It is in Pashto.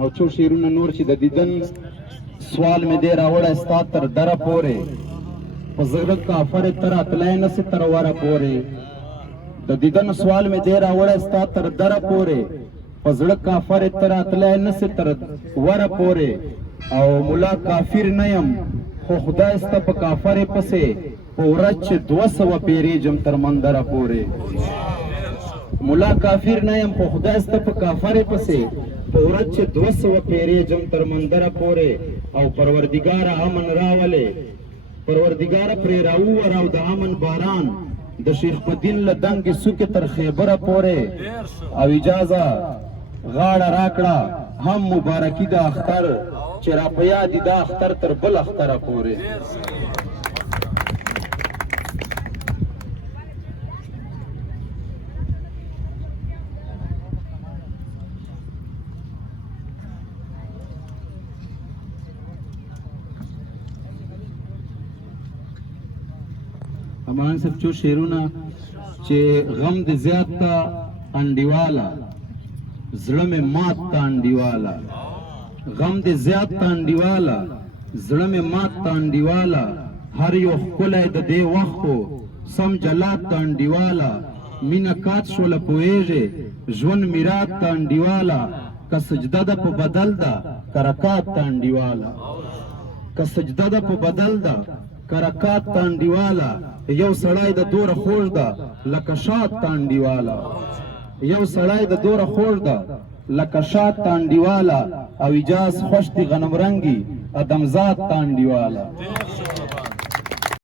او څو شعرونه نور چې د دیدن سوال مې دی راوړی ستا تر دره پورې په زړه کافر تر اتلی نسې تر وره پورې د دیدن سوال مې دی راوړی ستا تر دره پورې په زړه کافر تر اتلی نسې تر وره پورې او ملا کافر نه یم خو خدای سته په کافرې پسې په ورځ چې 200 پیرېږم تر مندره پورې ملا کافر نه یم خو خدای سته په کافرې پسې په ورځ چې 200 پیرېږم تر مندره پورې او پروردګاره امن راولې پروردګاره پرې راوور او د امن باران د شیخ مدین له دنګې سوکې تر خیبره پورې او اجازه غاړه راکړه هم مبارکي د اختر چې را په یاد دي دا اختر تر بل اختره پورې امان صاحب چو شعرونه چې غم دې زیات تا انډیواله زړه مې مات تا انډیواله غم دې زیات تا انډیواله زړه مې مات تا انډیواله هر یو ښکلی د دې وخت خو سم جلات تا انډیواله مینه کات شوله پوهېږې ژوند میرات تا انډیواله که سجده ده په بدل ده که رکات تا انډیواله که سجده ده په بدل ده که رکات تا انډیواله یو سړی د دوره خوږ ده لکه شات تا انډیواله یو سړی د دوره خوږ ده لکه شات تا انډیواله او اجاز خوش دي غنم رنګي ادمزاد تا انډیواله